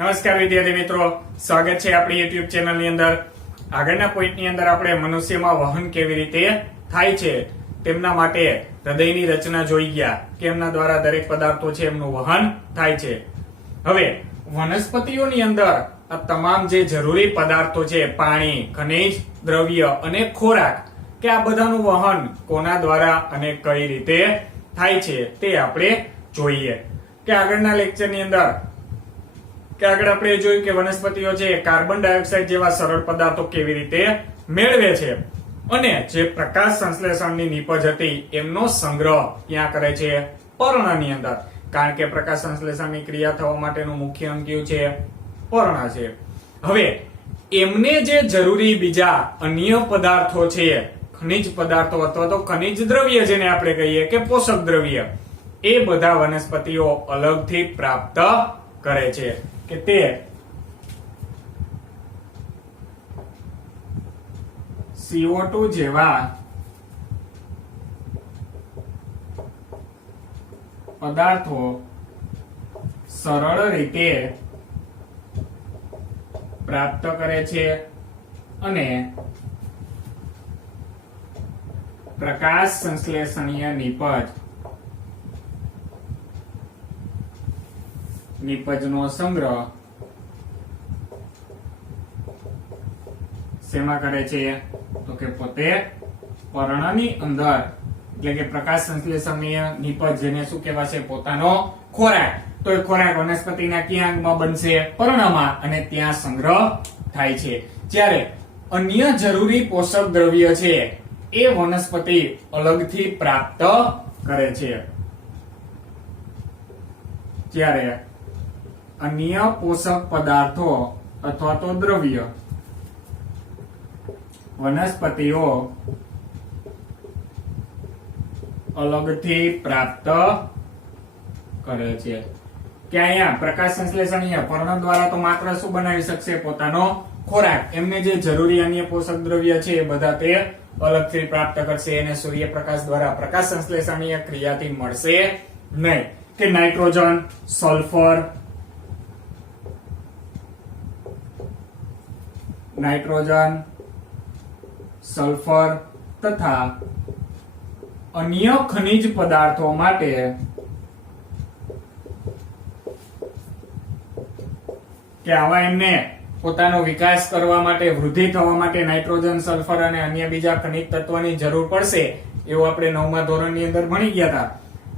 નમસ્કાર વિદ્યાર્થી મિત્રો, સ્વાગત છે આપણી યુટ્યુબ ચેનલની અંદર। આગળના પોઈન્ટની અંદર આપણે મનુષ્યમાં વહન કેવી રીતે થાય છે તેમના માટે હૃદયની રચના જોઈ ગયા કે એમના દ્વારા દરેક પદાર્થો છે એમનું વહન થાય છે। હવે વનસ્પતિઓની અંદર આ તમામ જે જરૂરી પદાર્થો છે, પાણી, ખનિજ, દ્રવ્ય અને ખોરાક, કે આ બધાનું વહન કોના દ્વારા અને કઈ રીતે થાય છે તે આપણે જોઈએ। કે આગળના લેક્ચરની અંદર આગળ આપણે જોયું કે વનસ્પતિઓ છે કાર્બન ડાયોક્સાઇડ જેવા સરળ પદાર્થો કેવી રીતે મેળવે છે અને જે પ્રકાશ સંશ્લેષણની નીપજ હતી એમનો સંગ્રહ ક્યાં કરે છે? પર્ણની અંદર। કારણ કે પ્રકાશ સંશ્લેષણની ક્રિયા થવા માટેનું મુખ્ય અંગ કયું છે? પર્ણ છે। હવે એમને જે જરૂરી બીજા અન્ય પદાર્થો છે, ખનિજ પદાર્થો અથવા તો ખનિજ દ્રવ્ય જેને આપણે કહીએ કે પોષક દ્રવ્ય, એ બધા વનસ્પતિઓ અલગથી પ્રાપ્ત કરે છે કે તે CO2 જેવા પદાર્થો સરળ રીતે પ્રાપ્ત કરે છે અને પ્રકાશ સંશ્લેષણીય નીપજનો સંગ્રહ શેમાં કરે છે? તો કે પોતે પર્ણની અંદર, એટલે કે પ્રકાશ સંશ્લેષણીય નીપજ જેને શું કહેવાશે? પોતાનો ખોરાક। તો એ ખોરાક વનસ્પતિના કયા અંગમાં બનશે? પર્ણમાં, અને ત્યાં સંગ્રહ થાય છે। જ્યારે અન્ય જરૂરી પોષક દ્રવ્ય છે એ વનસ્પતિ અલગથી પ્રાપ્ત કરે છે। જ્યારે અન્ય પોષક પદાર્થો અથવા તો દ્રવ્ય વનસ્પતિઓ અલગથી પ્રાપ્ત કરે છે। કે અહીંયા પ્રકાશ સંશ્લેષણીય પર્ણ દ્વારા તો માત્ર શું બનાવી શકશે? પોતાનો ખોરાક। એમને જે જરૂરી અન્ય પોષક દ્રવ્ય છે એ બધા તે અલગથી પ્રાપ્ત કરશે, અને સૂર્યપ્રકાશ દ્વારા પ્રકાશ સંશ્લેષણીય ક્રિયાથી મળશે નહીં। કે નાઇટ્રોજન, સલ્ફર તથા અન્ય ખનિજ પદાર્થો માટે કે આવા એમને પોતાનો વિકાસ કરવા માટે, વૃદ્ધિ થવા માટે નાઇટ્રોજન, સલ્ફર અને અન્ય બીજા ખનિજ તત્વોની જરૂર પડશે, એવું આપણે 9મા ધોરણની અંદર ભણી ગયા હતા।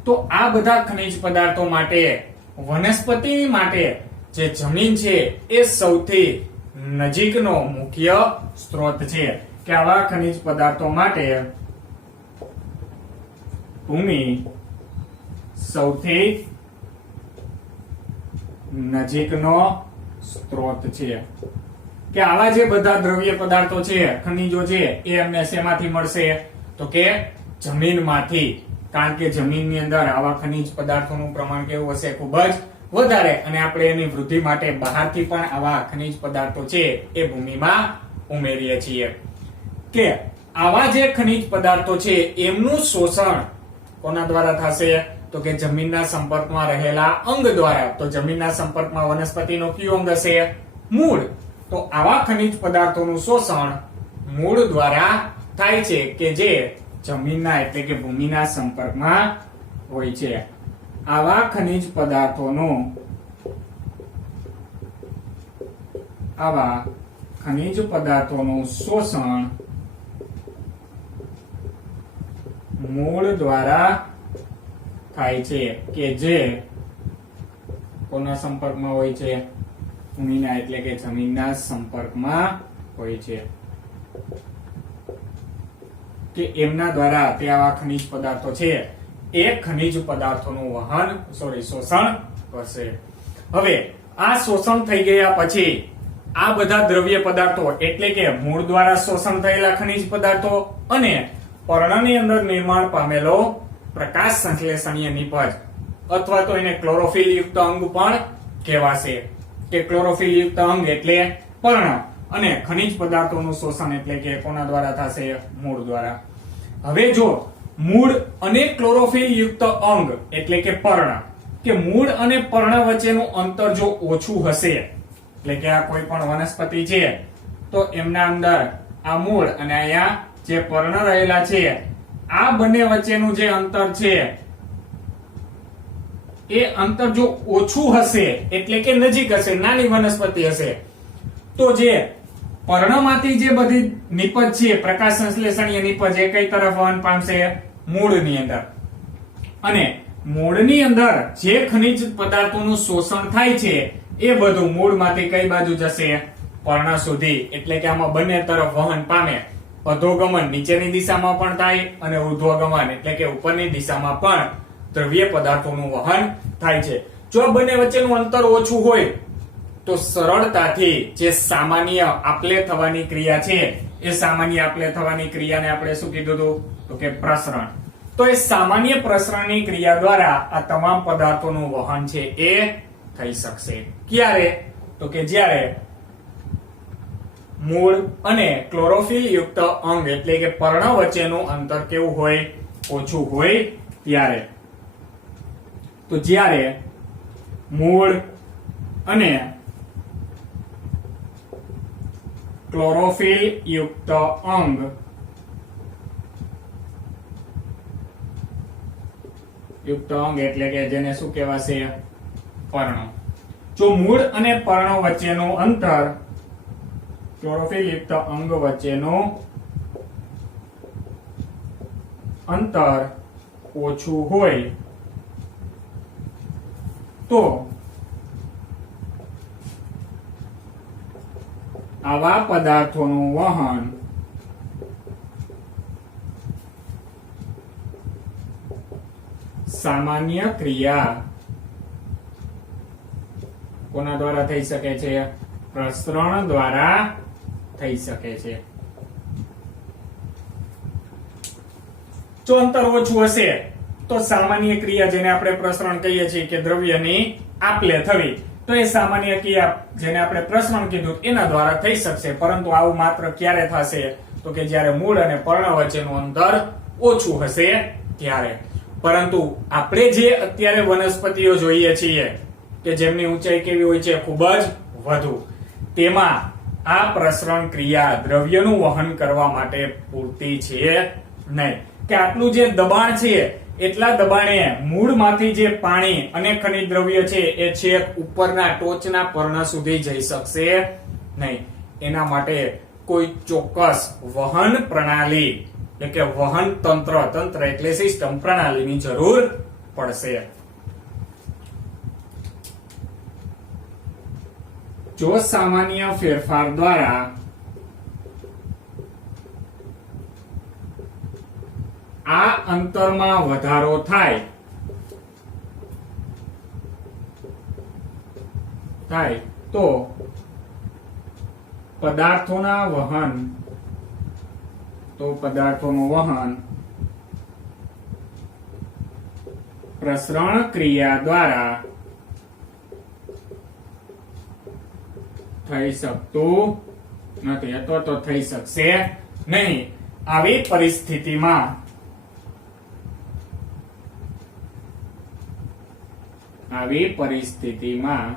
તો આ બધા ખનિજ પદાર્થો માટે વનસ્પતિ માટે જે જમીન છે એ સૌથી નજીકનો મુખ્ય સ્ત્રોત છે। કે આવા ખનિજ પદાર્થો માટે ભૂમિ સૌથી નજીકનો સ્ત્રોત છે। કે આવા જે બધા દ્રવ્ય પદાર્થો છે, ખનિજો છે, એ અમને શેમાંથી મળશે? તો કે જમીનમાંથી। કારણ કે જમીનની અંદર આવા ખનિજ પદાર્થોનું પ્રમાણ કેવું હશે? ખૂબ જ વધારે, અને આપણે એની વૃદ્ધિ માટે બહારથી પણ આવા ખનિજ પદાર્થો છે એ ભૂમિમાં ઉમેરીએ છીએ। કે આવા જે ખનિજ પદાર્થો છે એમનું શોષણ કોના દ્વારા થશે? તો કે જમીનના સંપર્કમાં રહેલા અંગ દ્વારા। તો જમીનના સંપર્કમાં વનસ્પતિનો કયો અંગ હશે? મૂળ। તો આવા ખનિજ પદાર્થોનું શોષણ મૂળ દ્વારા થાય છે કે જે જમીનના એટલે કે ભૂમિના સંપર્કમાં હોય છે। આવા ખનિજ પદાર્થોનું શોષણ મૂળ દ્વારા થાય છે કે જે કોના સંપર્કમાં હોય છે? ભૂમિના એટલે કે જમીનના સંપર્કમાં હોય છે। કે એમના દ્વારા તે આવા ખનિજ પદાર્થો છે એ ખનિજ પદાર્થોનું શોષણ કરશે। હવે આ શોષણ થઈ ગયા પછી આ બધા દ્રવ્ય પદાર્થો એટલે કે મૂળ દ્વારા શોષણ થયેલા ખનિજ પદાર્થો અને પર્ણની અંદર નિર્માણ પામેલો પ્રકાશ સંશ્લેષણીય નીપજ અથવા તો એને ક્લોરોફિલ યુક્ત અંગ પણ કહેવાશે। કે ક્લોરોફિલ યુક્ત અંગ એટલે પર્ણ, અને ખનિજ પદાર્થોનું શોષણ એટલે કે કોના દ્વારા થશે? મૂળ દ્વારા। હવે જો મૂળ અને ક્લોરોફિલ યુક્ત અંગ એટલે કે પર્ણ કે મૂળ અને પર્ણ વચ્ચેનું અંતર જો ઓછું હશે, એટલે કે આ કોઈ પણ વનસ્પતિ છે તો એમના અંદર આ મૂળ અને અહીંયા જે પર્ણ રહેલા છે, આ બંને વચ્ચેનું જે અંતર છે એ અંતર જો ઓછું હશે એટલે કે નજીક હશે, નાની વનસ્પતિ હશે, તો જે પર્ણમાંથી જે બધી નીપજ છે, પ્રકાશ સંશ્લેષણીય નીપજ, એ કઈ તરફ વહન પામશે? મૂળની અંદર. અને મૂળની અંદર જે ખનિજ પદાર્થોનું શોષણ થાય છે એ બધું મૂળમાંથી કઈ બાજુ જશે? પર્ણ સુધી. એટલે કે આમાં બંને તરફ વહન પામે. અધોગમન નીચેની દિશામાં પણ થાય અને ઉર્ધ્વગમન એટલે કે ઉપરની દિશામાં પણ દ્રવ્ય પદાર્થોનું વહન થાય છે. જો આ બંને વચ્ચેનું અંતર ઓછું હોય તો સરળતાથી જે સામાન્ય આપલે થવાની ક્રિયા છે, એ સામાન્ય આપલે થવાની ક્રિયાને આપણે શું કીધું હતું? તો કે પ્રસરણ. તો એ સામાન્ય પ્રસરણની ક્રિયા દ્વારા આ તમામ પદાર્થોનું વહન છે એ થઈ શકશે. ક્યારે? તો કે જ્યારે મૂળ અને ક્લોરોફિલ યુક્ત અંગ એટલે કે પર્ણ વચ્ચેનું અંતર કેવું હોય? ઓછું હોય ત્યારે. તો જ્યારે મૂળ અને ક્લોરોફિલ યુક્ત અંગ એટલે કે જેને શું કહેવાશે? પર્ણ. જો મૂળ અને પર્ણ વચ્ચેનું અંતર, ક્લોરોફિલ યુક્ત અંગ વચ્ચેનું અંતર ઓછું હોય તો આવા પદાર્થોનું વહન સામાન્ય ક્રિયા કોના દ્વારા થઈ શકે છે? પ્રસરણ દ્વારા થઈ શકે છે. જો અંતર ઓછું હશે તો સામાન્ય ક્રિયા, જેને આપણે પ્રસરણ કહીએ છીએ કે દ્રવ્યની આપલે થવી, તો એ સામાન્ય ક્રિયા જેને આપણે પ્રસરણ કીધું એના દ્વારા થઈ શકશે. પરંતુ આવું માત્ર ક્યારે થશે? તો કે જ્યારે મૂળ અને પર્ણ વચ્ચેનું અંતર ઓછું હશે ત્યારે. પરંતુ આપણે જે અત્યારે વનસ્પતિઓ જોઈએ છીએ કે જેમની ઊંચાઈ કેવી હોય છે? ખૂબ જ વધુ. તેમાં આ પ્રસરણ ક્રિયા દ્રવ્યનું વહન કરવા માટે પૂરતી છે નહીં. કે આટલું જે દબાણ છે એટલા દબાણે મૂળમાંથી જે પાણી અને ખનિજ દ્રવ્ય છે એ છેક ઉપરના ટોચના પર્ણ સુધી જઈ શકશે નહીં. એના માટે કોઈ ચોક્કસ વહન પ્રણાલી એટલે કે વહન તંત્ર એટલે સિસ્ટમ, પ્રણાલીની જરૂર પડશે. જો સામાન્ય ફેરફાર દ્વારા આ અંતરમાં વધારો થાય તો પદાર્થોનું વહન પ્રસરણ ક્રિયા દ્વારા થઈ શકતું નથી અથવા તો થઈ શકશે નહીં. આવી પરિસ્થિતિમાં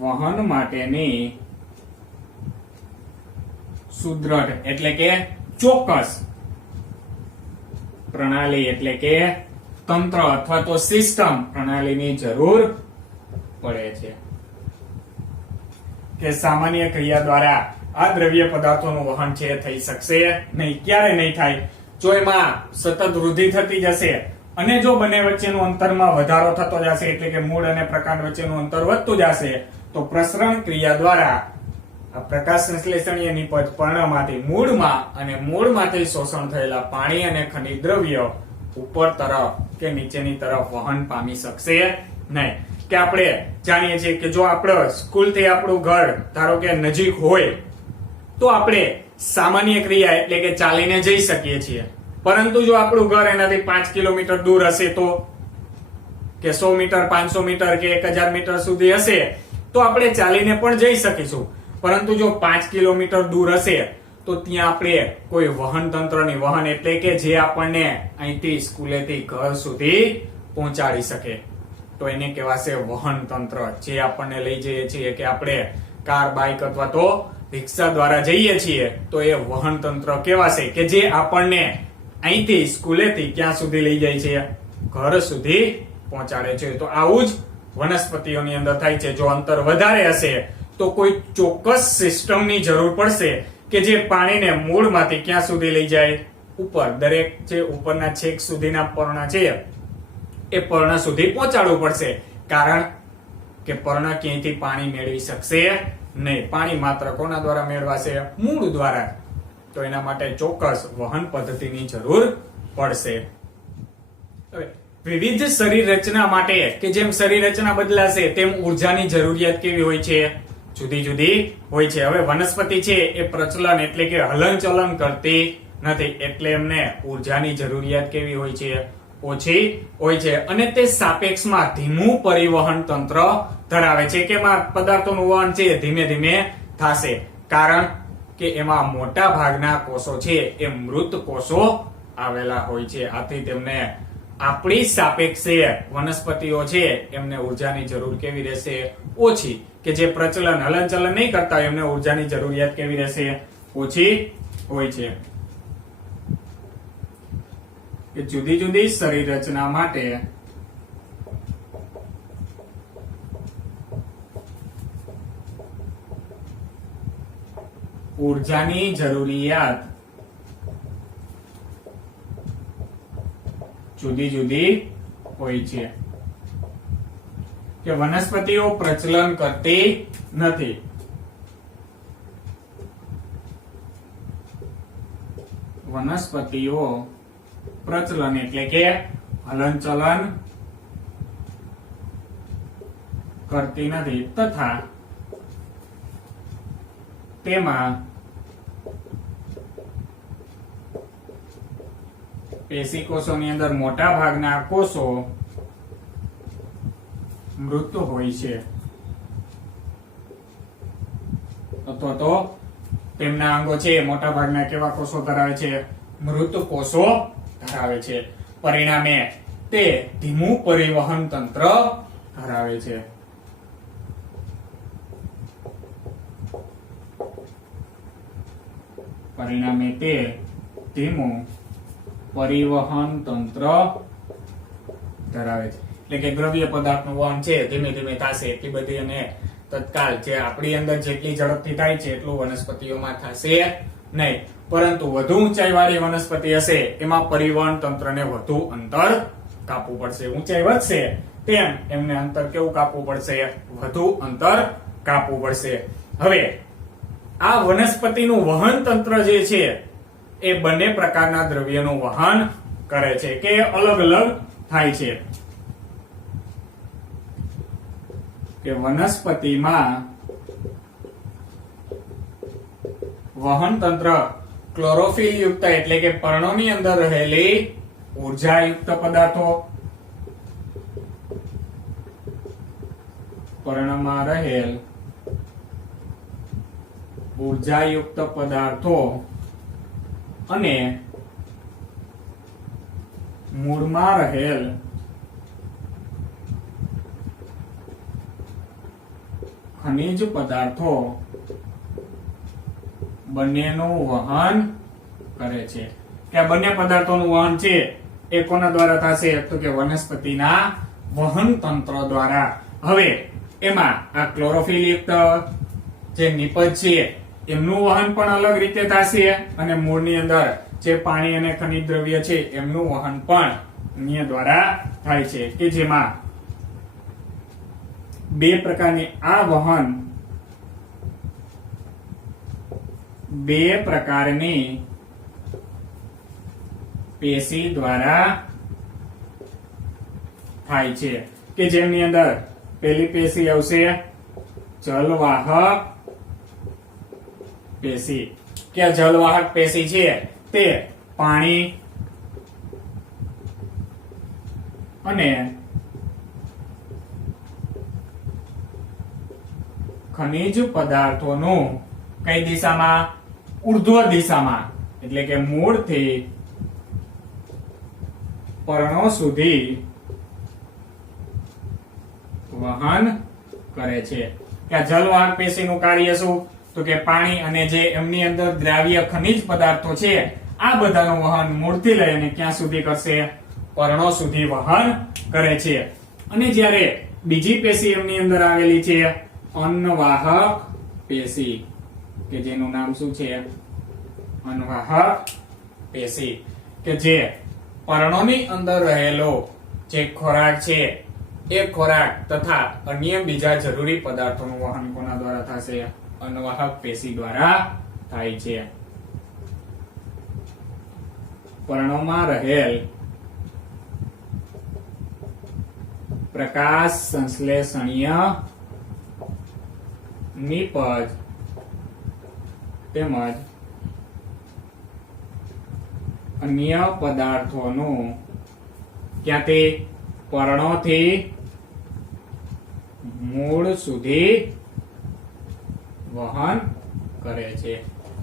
વહન માટેની સુદ્રઢ એટલે કે ચોક્કસ પ્રણાલી એટલે કે તંત્ર અથવા તો સિસ્ટમ પ્રણાલીની જરૂર પડે છે. કે સામાન્ય ક્રિયા દ્વારા આ દ્રવ્ય પદાર્થોનું વહન છે થઈ શકશે નહીં. ક્યારે નહીં થાય? જો એમાં સતત વૃદ્ધિ થતી જશે અને જો બંને વચ્ચેનું અંતરમાં વધારો થતો જશે એટલે કે મૂળ અને પ્રકાંડ વચ્ચેનું અંતર વધતું જશે તો પ્રસરણ ક્રિયા દ્વારા આ પ્રકાશ સંશ્લેષણીય નીપજ પર્ણમાંથી મૂળમાં અને મૂળમાંથી શોષણ થયેલા પાણી અને ખનિજ દ્રવ્ય ઉપર તરફ કે નીચેની તરફ વહન પામી શકશે નહીં. કે આપણે જાણીએ છીએ કે જો આપણે સ્કૂલથી આપણું ઘર ધારો કે નજીક હોય તો આપણે સામાન્ય ક્રિયા એટલે કે ચાલીને જઈ શકીએ છીએ. પરંતુ જો આપણું ઘર એનાથી 5 કિલોમીટર દૂર હશે તો કે 100 મીટર 500 મીટર કે 1000 મીટર સુધી હશે તો આપણે ચાલીને પણ જઈ શકીશું. પરંતુ જો 5 કિલોમીટર દૂર હશે તો ત્યાં આપણે કોઈ વહન તંત્રની, વહન એટલે કે જે આપણને અહીંથી સ્કૂલેથી ઘર સુધી પહોંચાડી શકે, તો એને કહેવાશે વહન તંત્ર. જે આપણને લઈ જઈએ છીએ કે આપણે કાર, બાઇક અથવા તો રિક્ષા દ્વારા જઈએ છીએ તો એ વહન તંત્ર કહેવાશે કે જે આપણને અહીંથી સ્કૂલેથી ક્યાં સુધી લઈ જાય છે? ઘર સુધી પહોંચાડે છે. તો આવું જ વનસ્પતિઓની અંદર થાય છે. જો અંતર વધારે હશે તો કોઈ ચોક્કસ સિસ્ટમની જરૂર પડશે કે જે પાણીને મૂળમાંથી ક્યાં સુધી લઈ જાય? ઉપર. દરેક જે ઉપરના છેક સુધીના પર્ણ છે એ પર્ણ સુધી પહોંચાડવું પડશે. કારણ કે પર્ણ ક્યાંયથી પાણી મેળવી શકશે નહીં. પાણી માત્ર કોના દ્વારા મેળવાશે? મૂળ દ્વારા. તો એના માટે ચોક્કસ વહન પદ્ધતિની જરૂર પડશે. હવે વિવિધ શરીર રચના માટે કે જેમ શરીર રચના બદલાશે તેમ ઉર્જાની જરૂરિયાત કેવી હોય છે? જુદી જુદી હોય છે. હવે વનસ્પતિ છે એ પ્રચલન એટલે કે હલનચલન કરતી નથી, એટલે એમને ઉર્જાની જરૂરિયાત કેવી હોય છે? ઓછી હોય છે. અને તે સાપેક્ષમાં ધીમું પરિવહન તંત્ર ધરાવે છે કે એમાં પદાર્થોનું વહન છે ધીમે ધીમે થશે. કારણ કે એમાં મોટા ભાગના કોષો છે એ મૃત કોષો આવેલા હોય છે. આથી તેમને આપણી સાપેક્ષે વનસ્પતિઓ છે એમને ઉર્જાની જરૂર કેવી રહેશે? ઓછી. કે જે પ્રચલન, હલનચલન નહીં કરતા એમને ઉર્જાની જરૂરિયાત કેવી રહેશે? ઓછી હોય છે. કે જુદી જુદી શરીર રચના માટે ઉર્જાની જરૂરિયાત જુદી જુદી હોય છે. કે વનસ્પતિઓ પ્રચલન કરતી નથી. વનસ્પતિઓ પ્રચલન એટલે કે હલનચલન કરતી નથી તથા તેમાં પેશી કોષોની અંદર મોટા ભાગના કોષો મૃત હોય છે અથવા તો તેમના અંગો છે મોટા ભાગના કેવા કોષો ધરાવે છે? મૃત કોષો ધરાવે છે. પરિણામે તે ધીમું પરિવહન તંત્ર ધરાવે છે. પરિણામે તે ધીમું પરિવહન તંત્ર ધરાવે છે. એટલે કે દ્રવ્ય પદાર્થનું વહન છે ધીમે ધીમે થશે. એટલી બધી અને તત્કાલ જે આપણી અંદર જેટલી ઝડપથી થાય છે એટલું વનસ્પતિઓમાં થશે નહીં. પરંતુ વધુ ઊંચાઈ વાળી વનસ્પતિ હશે એમાં પરિવહન તંત્રને વધુ અંતર કાપવું પડશે. ઊંચાઈ વધશે તેમ એમને અંતર કેવું કાપવું પડશે? વધુ અંતર કાપવું પડશે. હવે આ વનસ્પતિનું વહન તંત્ર જે છે એ બંને પ્રકારના દ્રવ્યનું વહન કરે છે કે અલગ અલગ થાય છે. કે વનસ્પતિમાં વહન તંત્ર ક્લોરોફિલ યુક્ત એટલે કે પર્ણોની અંદર રહેલી ઉર્જાયુક્ત પદાર્થો, પર્ણમાં રહેલ ઉર્જાયુક્ત પદાર્થો અને મૂળમાં રહેલ ખનિજ પદાર્થો બંનેનું વહન કરે છે. કે આ બંને પદાર્થોનું વહન છે એ કોના દ્વારા થશે? તો કે વનસ્પતિના વહન તંત્ર દ્વારા. હવે એમાં આ ક્લોરોફિલ યુક્ત જે નિપજ છે એમનું વહન પણ અલગ રીતે થશે અને મૂળની અંદર જે પાણી અને ખનિજ દ્રવ્ય છે એમનું વહન પણ અન્ય દ્વારા થાય છે. કે જેમાં બે પ્રકારની આ વહન બે પ્રકારની પેશી દ્વારા થાય છે. કે જેમની અંદર પહેલી પેશી આવશે જલવાહક પેશી. કે જલવાહક પેશી છે તે પાણી અને ખનિજ પદાર્થોનું કઈ દિશામાં? ઉર્ધ્વ દિશામાં એટલે કે મૂળથી પર્ણો સુધી વહન કરે છે. કે આ જલવાહક પેશીનું કાર્ય શું? તો કે પાણી અને જે એમની અંદર દ્રાવ્ય ખનિજ પદાર્થો છે આ બધાનું વહન મૂળથી લઈને ક્યાં સુધી કરશે? પર્ણો સુધી વહન કરે છે. અને જ્યારે બીજી પેશી એમની અંદર આવેલી છે અન્નવાહક પેશી, કે જેનું નામ શું છે? અન્નવાહક પેશી, કે જે પર્ણોની અંદર રહેલો જે ખોરાક છે એ ખોરાક તથા અન્ય બીજા જરૂરી પદાર્થોનું વહન કોના દ્વારા થશે? અન્નવાહક પેશી દ્વારા થાય છે. પર્ણોમાં રહેલ પ્રકાશ સંશ્લેષણીય નિપજ તેમજ અન્ય પદાર્થોનું ક્યાંથી? પર્ણોથી મૂળ સુધી વહન કરે છે.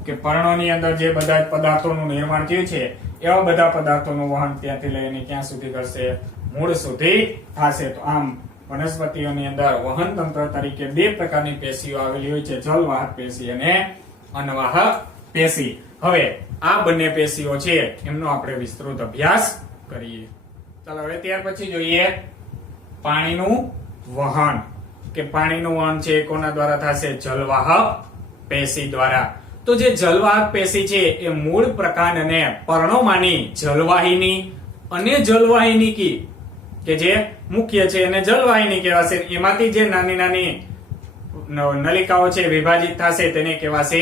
કે પર્ણોની અંદર જે બધા પદાર્થોનું નિર્માણ થયું છે એવા બધા પદાર્થોનું વહન ત્યાંથી લઈને ક્યાં સુધી કરશે? મૂળ સુધી થશે. તો આમ વનસ્પતિઓની અંદર વહન તંત્ર તરીકે બે પ્રકારની પેશીઓ આવેલી હોય છે, જલવાહક પેશી અને અન્નવાહક પેશી. હવે આ બંને પેશીઓ છે એમનો આપણે વિસ્તૃત અભ્યાસ કરીએ. ચાલો હવે ત્યાર પછી જોઈએ પાણીનું વહન. કે પાણીનું વહન છે કોના દ્વારા થશે? જલવાહક પેશી દ્વારા. તો જે જલવાહક પેશી છે એ મૂળ પ્રકાંડ અને પર્ણોમાંની જલવાહિની અને જલવાહિનીકી, કે જે મુખ્ય છે એને જલવાહિની કહેવાશે. એમાંથી જે નાની નાની નલિકાઓ છે વિભાજિત થશે તેને કહેવાશે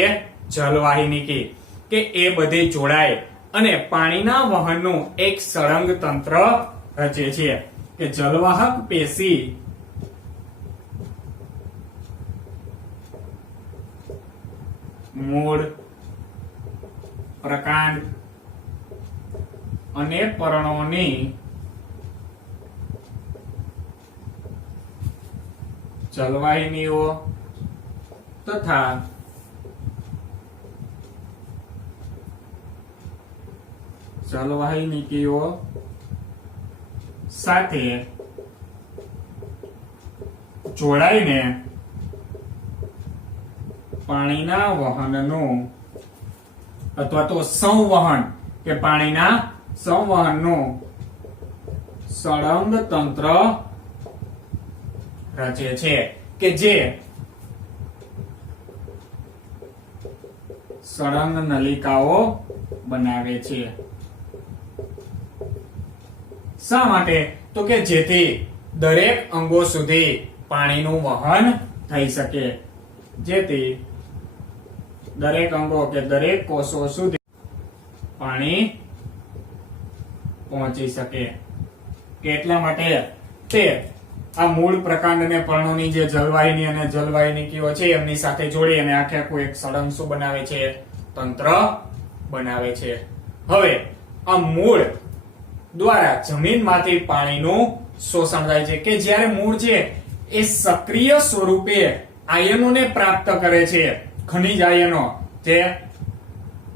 જલવાહિનીકી. કે એ બધી જોડાય અને પાણીના વહનનું એક સળંગ તંત્ર રચે છે. કે જલવાહક પેશી મૂળ પ્રકાંડ અને પર્ણોની જલવાહિનીઓ તથા જલવાહિનીઓ સાથે જોડાઈને પાણીના વહનનું અથવા તો સંવહન કે પાણીના સંવહનનું સળંગ તંત્ર રચે છે. કે જે સળંગ નલિકાઓ બનાવે છે. શા માટે? તો કે જેથી દરેક અંગો સુધી પાણીનું વહન થઈ શકે. જેથી દરેક અંગો કે દરેક કોષો સુધી પાણી પહોંચી શકે. એટલા માટે તે આ મૂળ પ્રકાંડ અને પર્ણોની જે જલવાહિની અને જલવાહિનીકીઓ છે એમની સાથે જોડી અને આખે આખું એક સળંગ શું બનાવે છે? તંત્ર બનાવે છે. હવે આ મૂળ દ્વારા જમીનમાંથી પાણીનું શોષણ થાય છે. કે જ્યારે મૂળ છે એ સક્રિય સ્વરૂપે આયનોને પ્રાપ્ત કરે છે, ખનિજ આયનો, જે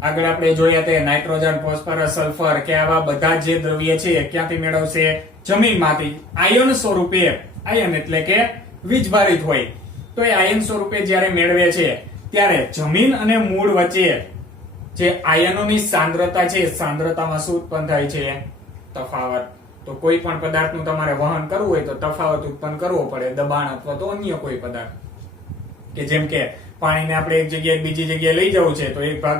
આગળ આપણે જોયા તે નાઇટ્રોજન, ફોસ્ફરસ, સલ્ફર કે આવા બધા જે દ્રવ્ય છે ક્યાંથી મેળવશે? જમીનમાંથી આયન સ્વરૂપે. આયન એટલે કે વીજભારિત હોય તો એ આયન સ્વરૂપે જ્યારે મેળવે છે ત્યારે જમીન અને મૂળ વચ્ચે જે આયનોની સાંદ્રતા છે, સાંદ્રતામાં શું ઉત્પન્ન થાય છે? તફાવત. તો કોઈ પણ પદાર્થનું તમારે વહન કરવું હોય તો તફાવત ઉત્પન્ન કરવો પડે, દબાણ અથવા તો અન્ય કોઈ પદાર્થ. કે જેમ કે પાણીને આપણે એક જગ્યાએ બીજી જગ્યાએ લઈ જવું છે તો એક ભાગ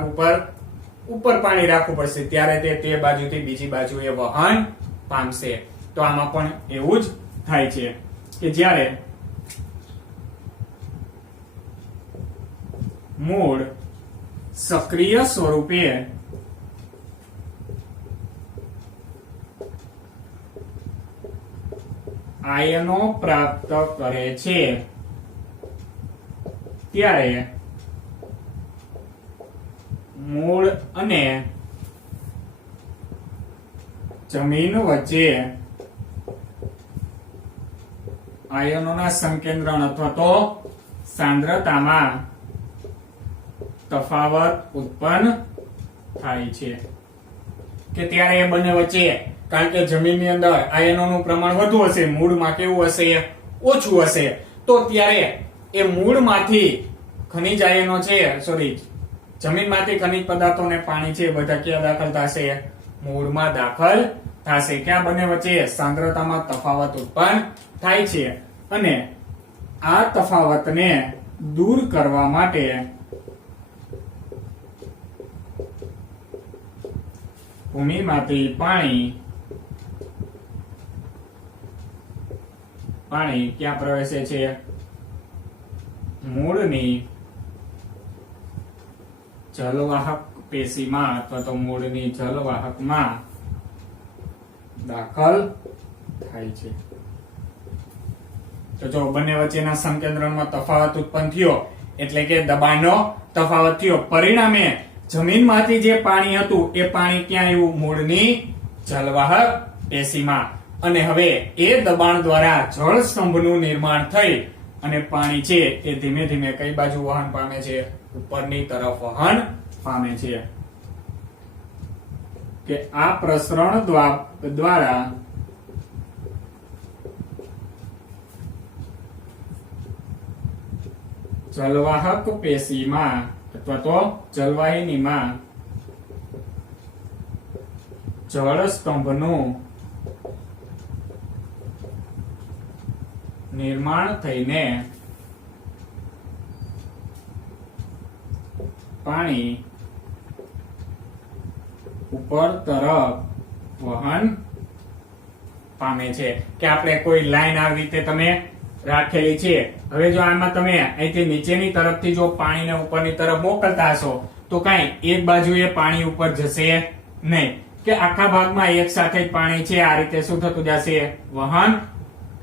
ઉપર પાણી રાખવું પડશે, ત્યારે તે બાજુથી બીજી બાજુએ વહન પામશે. તો આમાં પણ એવું જ થાય છે કે જ્યારે મૂળ સક્રિય સ્વરૂપે આયનો પ્રાપ્ત કરે છે ત્યારે મૂળ અને જમીન વચ્ચે આયનોના સંકેન્દ્રણ અથવા તો સાંદ્રતામાં તફાવત ઉત્પન્ન થાય છે કે ત્યારે એ બંને વચ્ચે, કારણ કે જમીનની અંદર આયનોનું પ્રમાણ વધુ હશે, મૂળમાં કેવું હશે, ઓછું હશે, તો ત્યારે એ મૂળમાંથી ખનિજ આયનો છે, જમીનમાંથી ખનિજ પદાર્થો ને પાણી છે બધા ક્યાં દાખલ થશે, મૂળમાં દાખલ થશે કે આ બંને વચ્ચે સાંદ્રતામાં તફાવત ઉત્પન્ન થાય છે અને આ તફાવતને દૂર કરવા માટે ભૂમિમાંથી પાણી ક્યાં પ્રવેશે છે, મૂળની જલવાહક પેશીમાં અથવા તો મૂળની જલવાહકમાં દાખલ થાય છે. તો જો બંને વચ્ચેના સંકેન્દ્રણમાં તફાવત ઉત્પન્ન થયો એટલે કે દબાણનો તફાવત થયો, પરિણામે જમીનમાંથી જે પાણી હતું એ પાણી ક્યાં આવ્યું, મૂળની જલવાહક પેશીમાં, અને હવે એ દબાણ દ્વારા જળ સ્તંભનું નિર્માણ થઈ અને પાણી છે એ ધીમે ધીમે કઈ બાજુ વહન પામે છે, ઉપરની તરફ વહન પામે છે. કે આ પ્રસરણ દ્વારા જલવાહક પેશીમાં અથવા તો જલવાહિનીમાં જળ સ્તંભનું નિર્માણ થઈને પાણી ઉપર તરફ વહન પામે છે. કે આપણે કોઈ લાઈન આવી રીતે તમે રાખેલી છે, હવે જો આમાં તમે અહીંથી નીચેની તરફથી જો પાણીને ઉપરની તરફ મોકલતા હશો તો કઈ એક બાજુએ પાણી ઉપર જશે નહીં, કે આખા ભાગમાં એક સાથે જ પાણી છે આ રીતે શું થતું જશે, વહન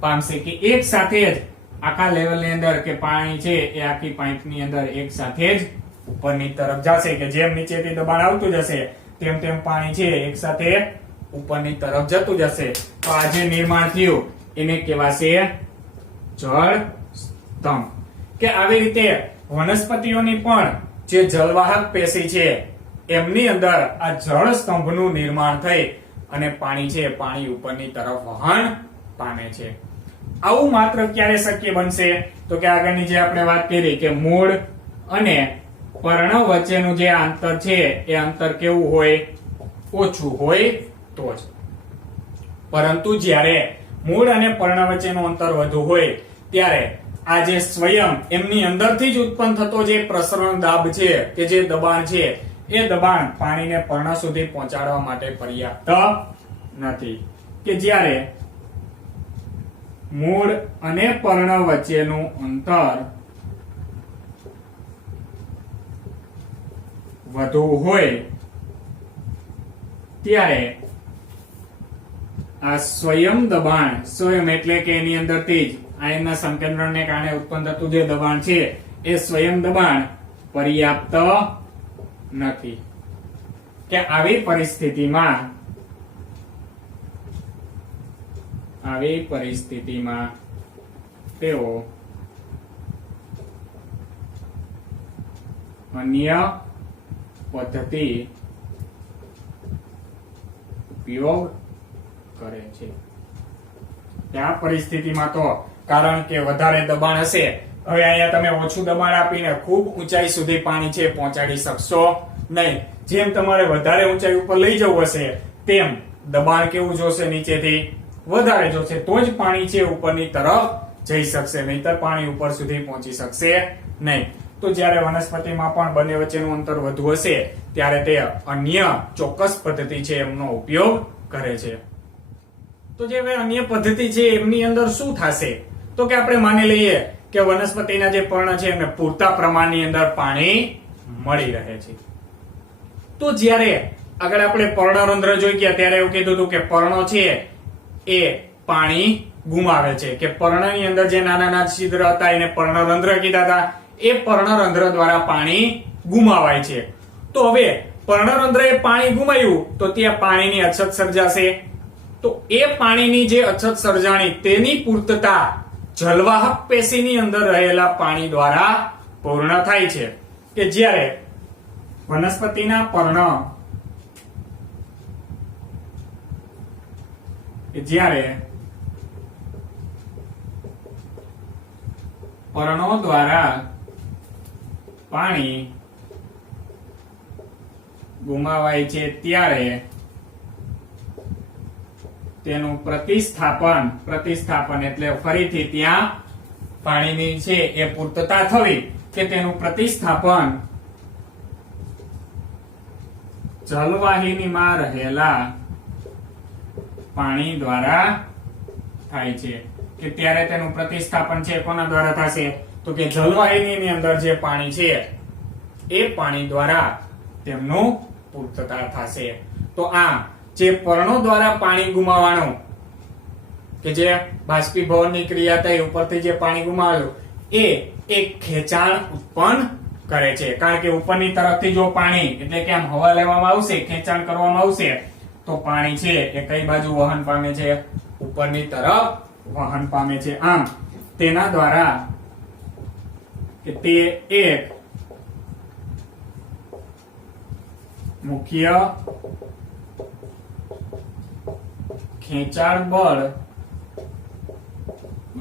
પામશે. કે એક સાથે જ આખા લેવલની અંદર કે પાણી છે એ આખી પાઇપની અંદર એક સાથે જ ઉપરની તરફ જશે, કે જેમ નીચેથી દબાણ આવતું જશે તેમ તેમ પાણી છે એક સાથે ઉપરની તરફ જતું જશે. તો આ જે નિર્માણ થયું એને કહેવાશે જળ સ્તંભ. કે આવી રીતે વનસ્પતિઓની પણ જે જલવાહક પેશી છે એમની અંદર આ જળ સ્તંભનું નિર્માણ થઈ અને પાણી છે પાણી ઉપરની તરફ વહન પામે છે. આવું માત્ર ક્યારે શક્ય બનશે, તો કે આગળની જે આપણે વાત કરી કે મૂળ અને પર્ણ વચ્ચેનું જે અંતર છે એ અંતર કેવું હોય, ઓછું હોય તો જ. પરંતુ જ્યારે મૂળ અને પર્ણ વચ્ચેનું અંતર વધુ હોય ત્યારે આ જે સ્વયં એમની અંદરથી જ ઉત્પન્ન થતો જે પ્રસરણ દાબ છે કે જે દબાણ છે એ દબાણ પાણીને પર્ણ સુધી પહોંચાડવા માટે પર્યાપ્ત નથી. કે જ્યારે મૂળ અને પર્ણ વચ્ચેનું અંતર વધુ હોય ત્યારે આ સ્વયં દબાણ, સ્વયં એટલે કે એની અંદરથી જ આયનના સંકેન્દ્રણને કારણે ઉત્પન્ન થતું જે દબાણ છે એ સ્વયં દબાણ પર્યાપ્ત નથી. કે આવી પરિસ્થિતિમાં તેઓ અન્ય પદ્ધતિ ઉપયોગ કરે છે. ત્યાં પરિસ્થિતિમાં તો કારણ કે વધારે દબાણ હશે, હવે અહીંયા તમે ઓછું દબાણ આપીને ખૂબ ઊંચાઈ સુધી પાણી છે પહોંચાડી શકશો નહીં. જેમ તમારે વધારે ઊંચાઈ ઉપર લઈ જવું હશે તેમ દબાણ કેવું જોશે, નીચેથી વધારે જોશે તો જ પાણી છે ઉપરની તરફ જઈ શકશે, નહીતર પાણી ઉપર સુધી પહોંચી શકશે નહીં. તો જ્યારે વનસ્પતિમાં પણ બંને વચ્ચેનું અંતર વધુ હશે ત્યારે તે અન્ય ચોક્કસ પદ્ધતિ છે એમનો ઉપયોગ કરે છે. તો જે અન્ય પદ્ધતિ છે એમની અંદર શું થશે, તો કે આપણે માની લઈએ કે વનસ્પતિના જે પર્ણ છે એમને પૂરતા પ્રમાણની અંદર પાણી મળી રહે છે. તો જ્યારે આગળ આપણે પર્ણરંધ્ર જોઈ ગયા ત્યારે એવું કીધું હતું કે પર્ણો છે એ પાણી ગુમાવે છે, કે પર્ણની અંદર જે નાના નાના છિદ્ર હતા એને પર્ણરંધ્ર કીધા હતા, એ પર્ણરંધ્ર દ્વારા પાણી ગુમાવાય છે. તો હવે પર્ણરંધ્રએ પાણી ગુમાવ્યું તો ત્યાં પાણીની અછત સર્જાશે. તો એ પાણીની જે અછત સર્જાણી તેની પૂર્તતા જલવાહક પેશીની અંદર રહેલા પાણી દ્વારા પૂર્ણ થાય છે. કે જ્યારે વનસ્પતિના પર્ણ જ્યારે પર્ણો દ્વારા પાણી ગુમાવાય છે ત્યારે તેનું પ્રતિસ્થાપન એટલે ફરીથી ત્યાં પાણીની છે એ પૂર્તતા થવી કે તેનું પ્રતિસ્થાપન જલવાહિનીમાં રહેલા પાણી દ્વારા થાય છે કે ત્યારે તેનું પ્રતિસ્થાપન છે કોના દ્વારા થશે તો કે જલવાહિનીની અંદર જે પાણી છે એ પાણી દ્વારા તેમનું પૂર્તતા થશે. તો આ જે પર્ણો દ્વારા પાણી ગુમાવવાનું કે જે બાષ્પીભવનની ક્રિયા થઈ ઉપરથી જે પાણી ગુમાવેલું એ એક ખેંચાણ ઉત્પન્ન કરે છે. કારણ કે ઉપરની તરફથી જો પાણી એટલે કે આમ હવા લેવામાં આવશે, ખેંચાણ કરવામાં આવશે તો પાણી છે એ કઈ બાજુ વહન પામે છે? ઉપરની તરફ વહન પામે છે. આમ તેના દ્વારા કે તે એક મુખ્ય ખેંચાણ બળ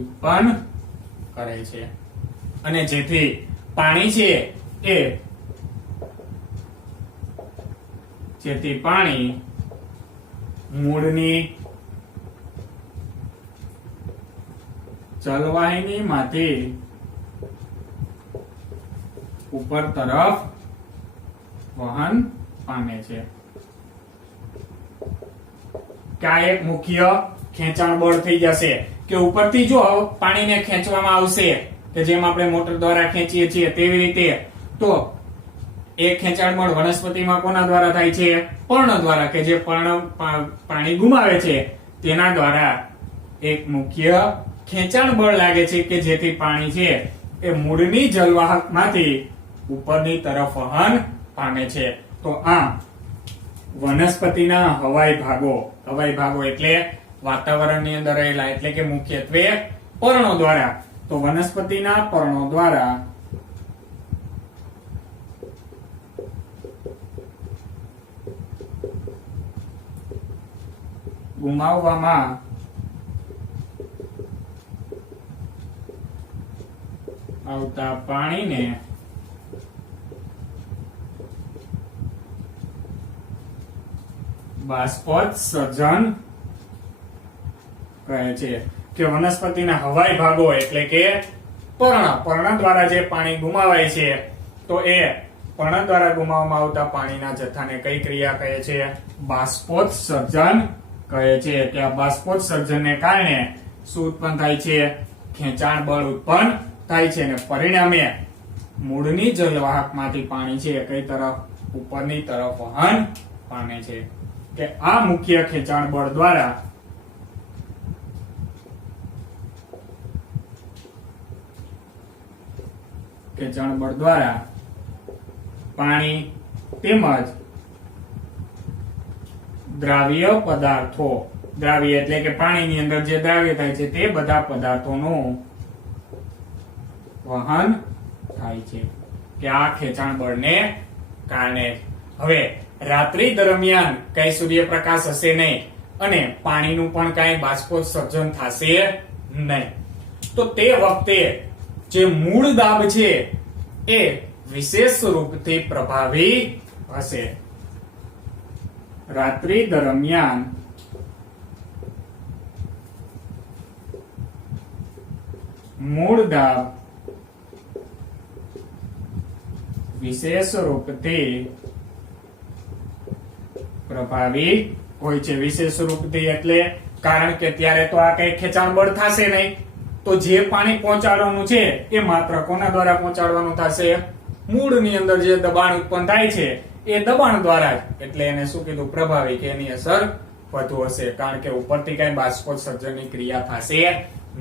ઉત્પન્ન કરે છે અને જેથી પાણી છે એ મૂળની જલવાહિનીમાંથી ઉપર તરફ વહન પામે છે. આ એક મુખ્ય ખેંચાણ બળ થઈ જશે કે ઉપરથી જો પાણીને ખેંચવામાં આવશે કે જેમ આપણે મોટર દ્વારા ખેંચીએ છીએ તેવી રીતે, તો એ ખેંચાણ બળ વનસ્પતિમાં કોના દ્વારા થાય છે? પર્ણ દ્વારા, કે જે પર્ણ પાણી ગુમાવે છે તેના દ્વારા એક મુખ્ય ખેંચાણ બળ લાગે છે કે જેથી પાણી છે એ મૂળની જલવાહકમાંથી ઉપરની તરફ વહન પામે છે. તો આ વનસ્પતિના હવાઈ ભાગો એટલે વાતાવરણની અંદર રહેલા એટલે કે મુખ્યત્વે પર્ણો દ્વારા. તો વનસ્પતિના પર્ણો દ્વારા ગુમાવવામાં આવતા પાણીને બાષ્પોત્સર્જન કહે છે. કે વનસ્પતિના હવાઈ ભાગો એટલે કે પર્ણ દ્વારા જે પાણી ગુમાવાય છે તો એ પર્ણ દ્વારા ગુમાવવામાં આવતા પાણીના જથ્થાને કઈ ક્રિયા કહે છે? બાષ્પોત્સર્જન કહે છે. કે આ બાષ્પોત્સર્જનને કારણે શું ઉત્પન્ન થાય છે? ખેંચાણ બળ ઉત્પન્ન થાય છે અને પરિણામે મૂળની જલવાહકમાંથી પાણી છે કઈ તરફ? ઉપરની તરફ વહન પામે છે. કે આ મુખ્ય ખેંચાણ બળ દ્વારા પાણી તેમજ દ્રાવ્ય પદાર્થો, દ્રાવ્ય એટલે કે પાણીની અંદર જે દ્રાવ્ય થાય છે તે બધા પદાર્થોનું વહન થાય છે કે આ ખેંચાણ બળને કારણે. હવે રાત્રિ દરમિયાન કઈ સૂર્યપ્રકાશ હશે નહીં અને પાણીનું પણ કઈ બાષ્પોત્સર્જન થશે નહીં, તો તે વખતે જે મૂળ દાબ છે એ વિશેષ રૂપથી પ્રભાવી હશે. રાત્રિ દરમિયાન મૂળ દાબ વિશેષ રૂપથી પ્રભાવી હોય છે. વિશેષ રૂપથી એટલે કારણ કે ત્યારે તો આ કઈ ખેંચાણ બળ થશે નહીં, તો જે પાણી પહોંચાડવાનું છે એ માત્ર કોના દ્વારા પહોંચાડવાનું થશે? મૂળની અંદર જે દબાણ ઉત્પન્ન થાય છે એ દબાણ દ્વારા જ, એટલે એને શું કીધું? પ્રભાવી, કે એની અસર વધુ હશે કારણ કે ઉપરથી કઈ બાષ્પોત્સર્જનની ક્રિયા થશે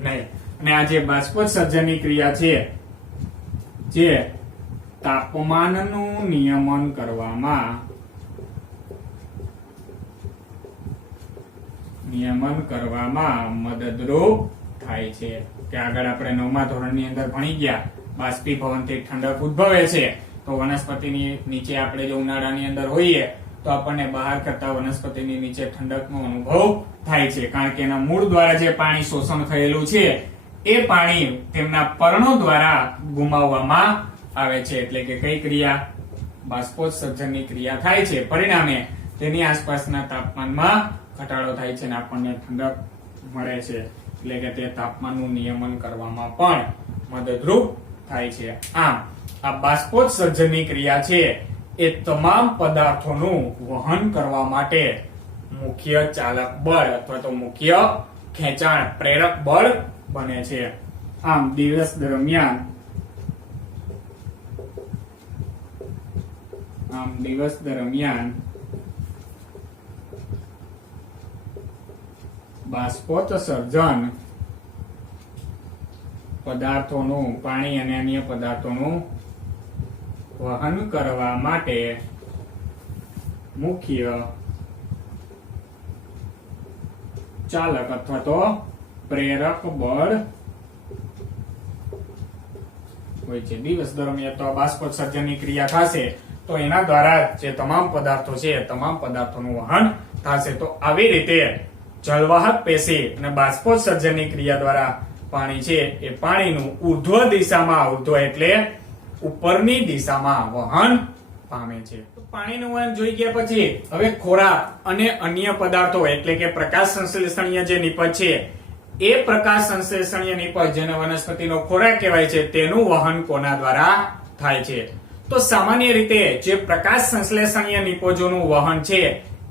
નહીં. અને આ જે બાષ્પોત્સર્જનની ક્રિયા છે જે તાપમાનનું નિયમન કરવામાં મદદરૂપ થાય છે. કે આગળ આપણે 9મા ધોરણની અંદર ભણી ગયા બાષ્પીભવનથી ઠંડક ઉદ્ભવે છે તો વનસ્પતિની નીચે આપણે જો ઉનાળાની અંદર હોઈએ તો આપણને બહાર કરતા વનસ્પતિની નીચે ઠંડકનો અનુભવ થાય છે, કારણ કે એના મૂળ દ્વારા જે પાણી શોષણ થયેલું છે એ પાણી તેમના પર્ણો દ્વારા ગુમાવવામાં આવે છે. એટલે કે કઈ ક્રિયા? બાષ્પોત્સર્જનની ક્રિયા થાય છે. પરિણામે તેની આસપાસના તાપમાનમાં ઘટાડો થાય છે અને આપણને ઠંડક મળે છે. એટલે કે તે તાપમાનનું નિયમન કરવામાં પણ મદદરૂપ થાય છે. આમ આ બાષ્પોત્સર્જનની ક્રિયા છે એ તમામ પદાર્થોનું વહન કરવા માટે મુખ્ય ચાલક બળ અથવા તો મુખ્ય ખેંચાણ પ્રેરક બળ બને છે. આમ દિવસ દરમિયાન બાષ્પોત્સર્જન પદાર્થોનું, પાણી અને અન્ય પદાર્થોનું વહન કરવા માટે મુખ્ય ચાલક અથવા તો પ્રેરક બળ હોય છે. દિવસ દરમિયાન તો બાષ્પોત્સર્જનની ક્રિયા થશે તો એના દ્વારા જે તમામ પદાર્થો છે તમામ પદાર્થોનું વહન થશે. તો આવી રીતે જલવાહક પેશી અને બાષ્પોત્સર્જનની ક્રિયા દ્વારા પાણી છે એ પાણીનું ઉર્ધ્વ દિશામાં, ઉર્ધ્વ એટલે ઉપરની દિશામાં વહન પામે છે. તો પાણીનું વહન જોઈ ગયા પછી હવે ખોરાક અને અન્ય પદાર્થો એટલે કે પ્રકાશ સંશ્લેષણીય જે નિપજ છે એ પ્રકાશ સંશ્લેષણીય નિપજ જેને વનસ્પતિનો ખોરાક કહેવાય છે તેનું વહન કોના દ્વારા થાય છે? તો સામાન્ય રીતે જે પ્રકાશ સંશ્લેષણીય નિપજોનું વહન છે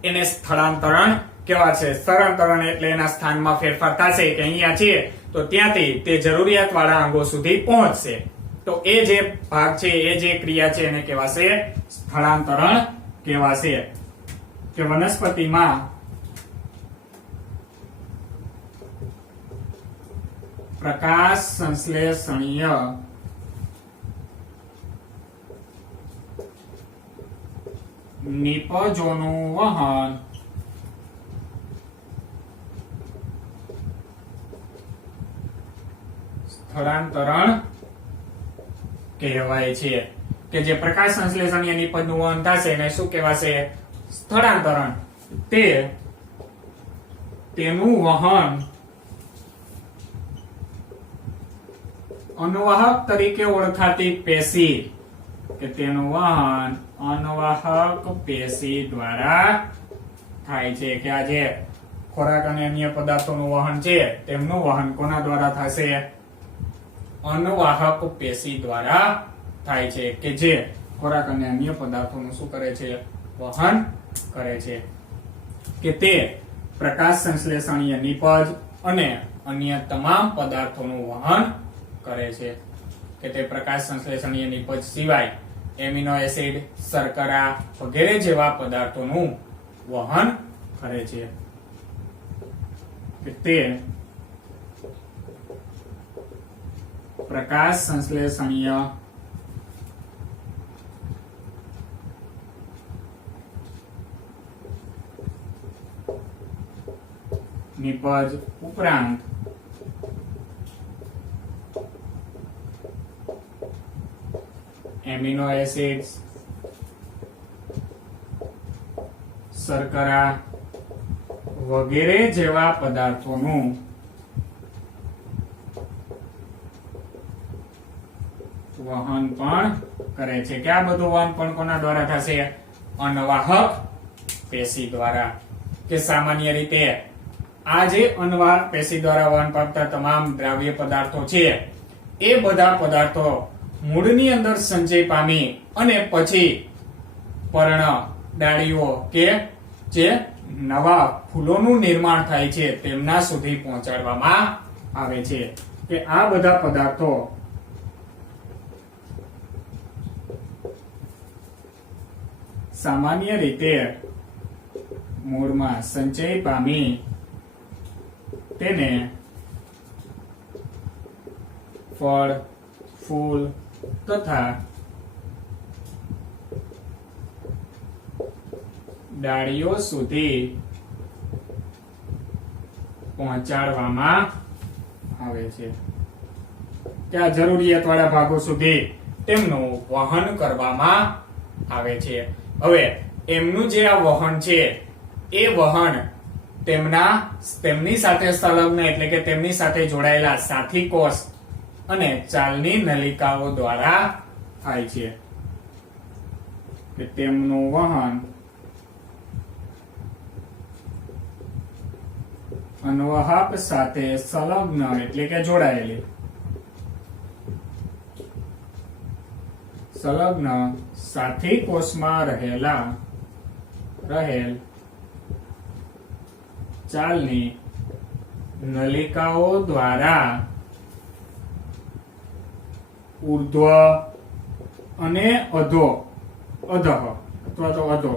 એને સ્થળાંતરણ કહેવાશે. સ્થળાંતરણ એટલે એના સ્થાનમાં ફેરફાર થશે કે અહીંયા છે તો ત્યાંથી તે જરૂરિયાત વાળા અંગો સુધી પહોંચશે. તો એ જે ભાગ છે, એ જે ક્રિયા છે એને કહેવાશે સ્થળાંતરણ કહેવાશે. કે વનસ્પતિમાં પ્રકાશ સંશ્લેષણીય નિપજોનું વહન સ્થળાંતરણ કહેવાય છે. કે જે પ્રકાશ સંશ્લેષણીય નિપજનું વહન થશે એને શું કહેવાશે? સ્થળાંતરણ. તેનું વહન અનુવાહક તરીકે ઓળખાતી પેશી, કે તેનું વહન અનુવાહક પેશી દ્વારા થાય છે. કે આ જે ખોરાક અને અન્ય પદાર્થોનું વહન છે તેમનું વહન કોના દ્વારા થશે? અનુવાહક પેશી દ્વારા થાય છે. કે જે ખોરાક અને અન્ય પદાર્થોનું શું કરે છે? વહન કરે છે. કે તે પ્રકાશ સંશ્લેષણીય નિપજ અને અન્ય તમામ પદાર્થોનું વહન કરે છે. કે તે પ્રકાશ સંશ્લેષણીય નિપજ સિવાય એમિનો એસિડ, શર્કરા વગેરે જેવા પદાર્થોનું વહન કરે છે. કે તે પ્રકાશ સંશ્લેષણીય નિપજ ઉપરાંત એમિનો એસિડ્સ, શર્કરા વગેરે જેવા પદાર્થોનું વહન પણ કરે છે. કે આ બધું વહન પણ કોના દ્વારા થશે? અનવાહક પેશી દ્વારા. કે સામાન્ય રીતે આ જે અનવાહક પેશી દ્વારા વહન પામતા તમામ દ્રાવ્ય પદાર્થો છે એ બધા પદાર્થો મૂળની અંદર સંચય પામી અને પછી પર્ણ, ડાળીઓ કે જે નવા ફૂલોનું નિર્માણ થાય છે તેમના સુધી પહોંચાડવામાં આવે છે. કે આ બધા પદાર્થો સામાન્ય રીતે મૂળમાં સંચય પામી તેને ફળ, ફૂલ તથા ડાળીઓ સુધી પહોંચાડવામાં આવે છે. ત્યાં જરૂરિયાત વાળા ભાગો સુધી તેમનું વહન કરવામાં આવે છે. હવે એમનું જે આ વહન છે એ વહન તેમની સાથે સંલગ્ન એટલે કે તેમની સાથે જોડાયેલા સાથી કોષ અને ચાલની નલિકાઓ દ્વારા થાય છે. કે તેમનું વહન અન્વહક સાથે સંલગ્ન એટલે કે જોડાયેલી સાથી કોષમાં રહેલ ચાલની નલિકાઓ દ્વારા ઉર્ધ્વ અને અધઃ અથવા તો અધો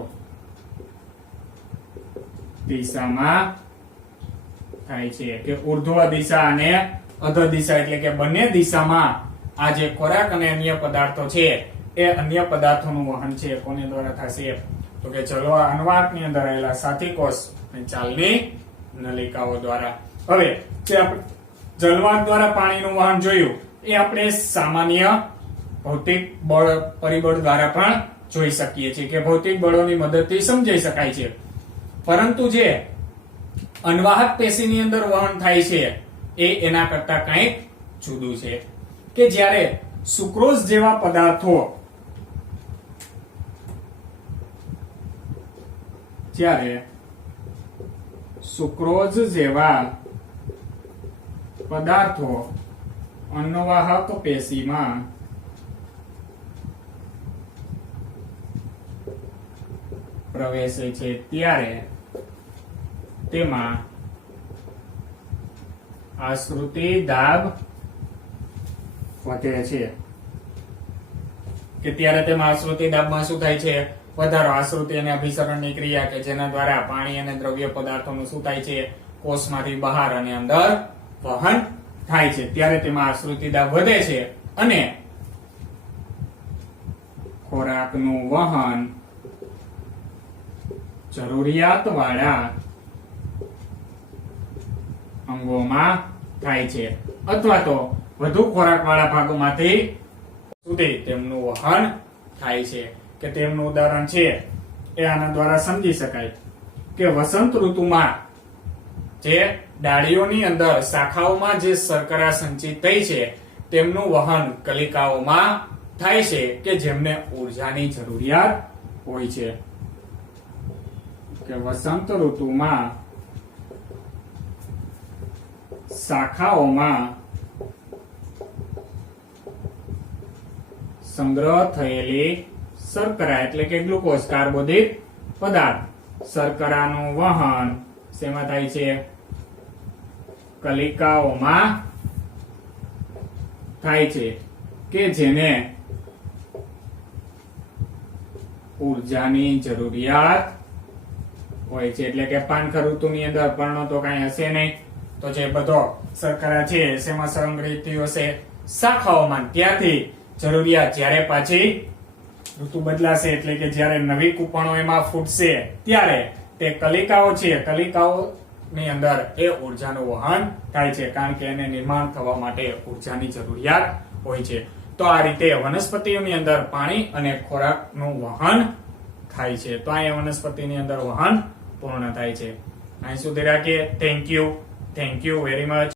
દિશામાં થાય છે. કે ઉર્ધ્વ દિશા અને અધઃ દિશા એટલે કે બંને દિશામાં આ જે ખોરાક અને અન્ય પદાર્થો છે એ અન્ય પદાર્થોનું વહન છે કોને દ્વારા થશે તો કે અન્વાહકની અંદર રહેલા સાથી કોષ અને ચાલની નલિકાઓ દ્વારા. હવે જે આપણે જલવાહક દ્વારા પાણીનું વહન જોયું એ આપણે સામાન્ય ભૌતિક બળ પરિબળ દ્વારા પણ જોઈ શકીએ છીએ કે ભૌતિક બળોની મદદથી સમજાઈ શકાય છે. પરંતુ જે અન્વાહક પેશીની અંદર વહન થાય છે એ એના કરતા કંઈક જુદું છે. કે જ્યારે સુક્રોઝ જેવા પદાર્થો અન્વાહક પેશીમાં પ્રવેશે છે ત્યારે તેમાં આશ્રુતિ દાબ વધે છે. કે ત્યારે તેમાં આશ્રુતિ દાબમાં શું થાય છે વધારો. આશ્રુતિ અને અભિસરણની ક્રિયા કે જેના દ્વારા પાણી અને દ્રવ્ય પદાર્થોનું શું થાય છે કોષમાંથી બહાર અને અંદર વહન થાય છે ત્યારે તેમાં આશ્રુતિ દાબ વધે છે અને ખોરાકનું વહન જરૂરિયાત વાળા અંગોમાં થાય છે અથવા તો વધુ ખોરાક વાળા ભાગોમાંથી સુધી તેમનું વહન થાય છે. કે તેમનું ઉદાહરણ છે એ આના દ્વારા સમજી શકાય કે વસંત ઋતુમાં જે ડાળીઓની અંદર શાખાઓમાં જે શર્કરા સંચિત થઈ છે તેમનું વહન કલિકાઓમાં થાય છે કે જેમને ઊર્જાની જરૂરિયાત હોય છે. કે વસંત ઋતુમાં શાખાઓમાં સંગ્રહ થયેલી શર્કરા એટલે કે ગ્લુકોઝ કાર્બોદિત પદાર્થ શર્કરાનું વહન શેમાં થાય છે કલિકાઓમાં થાય છે કે જેને ઊર્જાની જરૂરિયાત હોય છે. એટલે કે પાનખર ઋતુની અંદર પર્ણો તો કઈ હશે નહીં તો જે બધો શર્કરા છે શેમાં સંગ્રહિત થયો હશે શાખાઓમાં. ત્યાંથી જરૂરિયાત જ્યારે પાછી ઋતુ બદલાશે એટલે કે જ્યારે નવી કૂપણો એમાં ફૂટશે ત્યારે તે કલિકાઓ છે કલિકાઓની અંદર એ ઊર્જાનું વહન થાય છે કારણ કે એને નિર્માણ થવા માટે ઊર્જાની જરૂરિયાત હોય છે. તો આ રીતે વનસ્પતિઓની અંદર પાણી અને ખોરાકનું વહન થાય છે. તો અહીંયા વનસ્પતિની અંદર વહન પૂર્ણ થાય છે. અહીં સુધી રાખીએ. Thank you very much.